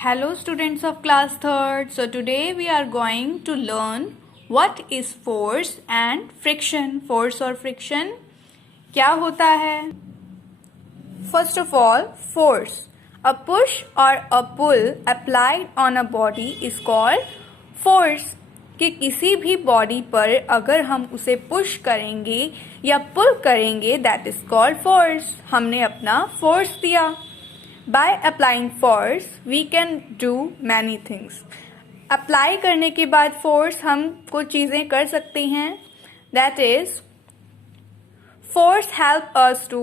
Hello students of class 3rd. So today we are going to learn what is force and friction. Force और friction क्या होता है? First of all, force. A push or a pull applied on a body is called force. कि किसी भी body पर अगर हम उसे पुश करेंगे या पुल करेंगे दैट इज कॉल्ड फोर्स. हमने अपना फोर्स दिया. By applying force we can do many things. Apply करने के बाद फोर्स हम कुछ चीजें कर सकते हैं. That is force help us to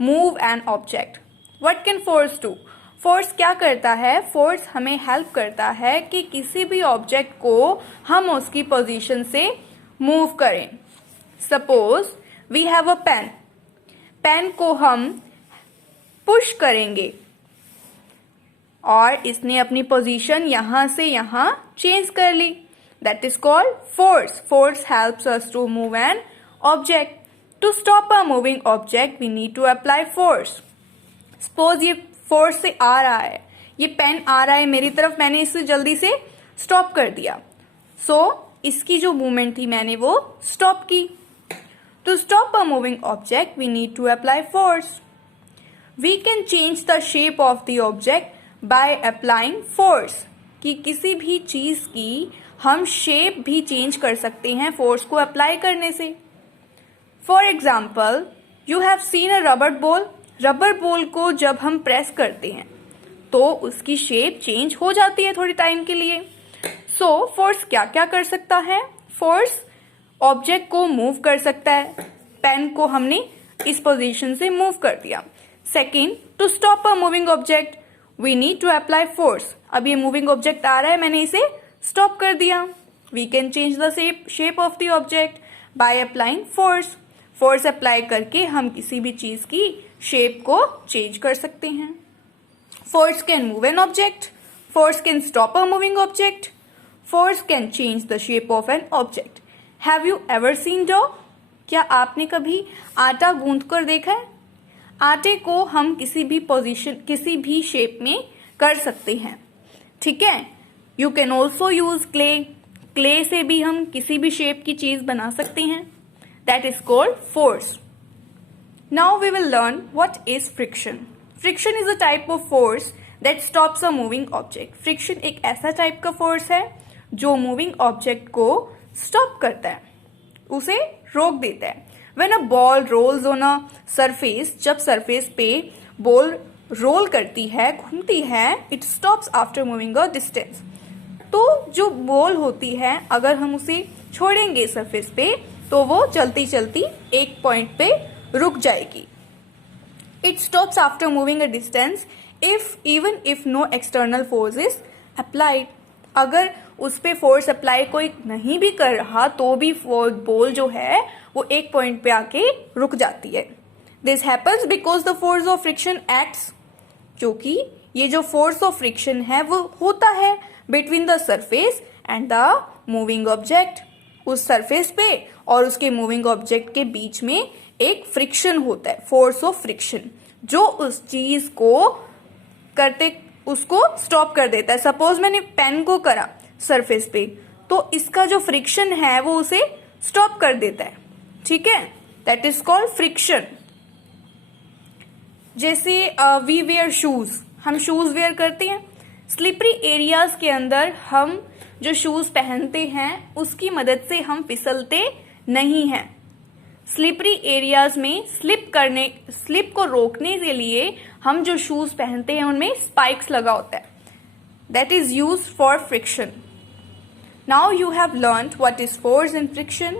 move an object. What can force do? Force क्या करता है? फोर्स हमें हेल्प करता है कि किसी भी ऑब्जेक्ट को हम उसकी पोजीशन से मूव करें. Suppose we have a pen. Pen को हम पुश करेंगे और इसने अपनी पोजीशन यहां से यहां चेंज कर ली. That is called force. Force helps us to move an object. To stop a moving object we need to apply force. Suppose ये फोर्स से आ रहा है, ये पेन आ रहा है मेरी तरफ, मैंने इसे जल्दी से स्टॉप कर दिया. सो इसकी जो मूवमेंट थी मैंने वो स्टॉप की. To stop a moving object we need to apply force. We can change the shape of the object by applying force. कि किसी भी चीज की हम शेप भी चेंज कर सकते हैं फोर्स को अप्लाई करने से. For example you have seen a rubber ball. Rubber ball को जब हम प्रेस करते हैं तो उसकी शेप चेंज हो जाती है थोड़ी टाइम के लिए. सो फोर्स क्या क्या कर सकता है? फोर्स ऑब्जेक्ट को मूव कर सकता है. पेन को हमने इस पोजीशन से मूव कर दिया. Second, to stop a moving object we need to apply force. अब ये मूविंग ऑब्जेक्ट आ रहा है, मैंने इसे स्टॉप कर दिया. We can change the shape of the object by applying force. Force apply करके हम किसी भी चीज की शेप को चेंज कर सकते हैं. Force can move an object. Force can stop a moving object. Force can change the shape of an object. Have you ever seen dough? क्या आपने कभी आटा गूंथ कर देखा है? आटे को हम किसी भी पोजीशन, किसी भी शेप में कर सकते हैं. ठीक है. You can also use clay. Clay से भी हम किसी भी शेप की चीज बना सकते हैं. That is called force. Now we will learn what is friction. Friction is a type of force that stops a moving object. Friction एक ऐसा टाइप का फोर्स है जो मूविंग ऑब्जेक्ट को स्टॉप करता है, उसे रोक देता है. When a ball rolls on a surface, जब सरफेस पे बॉल रोल करती है, घूमती है, it stops after moving a distance. तो जो बॉल होती है अगर हम उसे छोड़ेंगे सरफेस पे तो वो चलती चलती एक पॉइंट पे रुक जाएगी. It stops after moving a distance even if no external force is applied. अगर उस पे फोर्स अप्लाई कोई नहीं भी कर रहा तो भी बॉल जो है वो एक पॉइंट पे आके रुक जाती है. This happens because the force of friction acts. क्योंकि ये जो फोर्स ऑफ फ्रिक्शन है वो होता है between the surface and the moving object. उस सरफेस पे और उसके मूविंग ऑब्जेक्ट के बीच में एक फ्रिक्शन होता है, फोर्स ऑफ फ्रिक्शन, जो उस चीज को करते उसको स्टॉप कर देता है. सपोज मैंने पेन को करा सरफेस पे तो इसका जो फ्रिक्शन है वो उसे स्टॉप कर देता है. ठीक है. That is called friction. जैसे वी वेयर शूज. हम शूज वेयर करते हैं. स्लिपरी एरियाज के अंदर हम जो शूज पहनते हैं उसकी मदद से हम फिसलते नहीं हैं. स्लिपरी एरियाज में स्लिप को रोकने के लिए हम जो शूज पहनते हैं उनमें स्पाइक्स लगा होता है. That is used for friction. Now you have learned what is force and friction.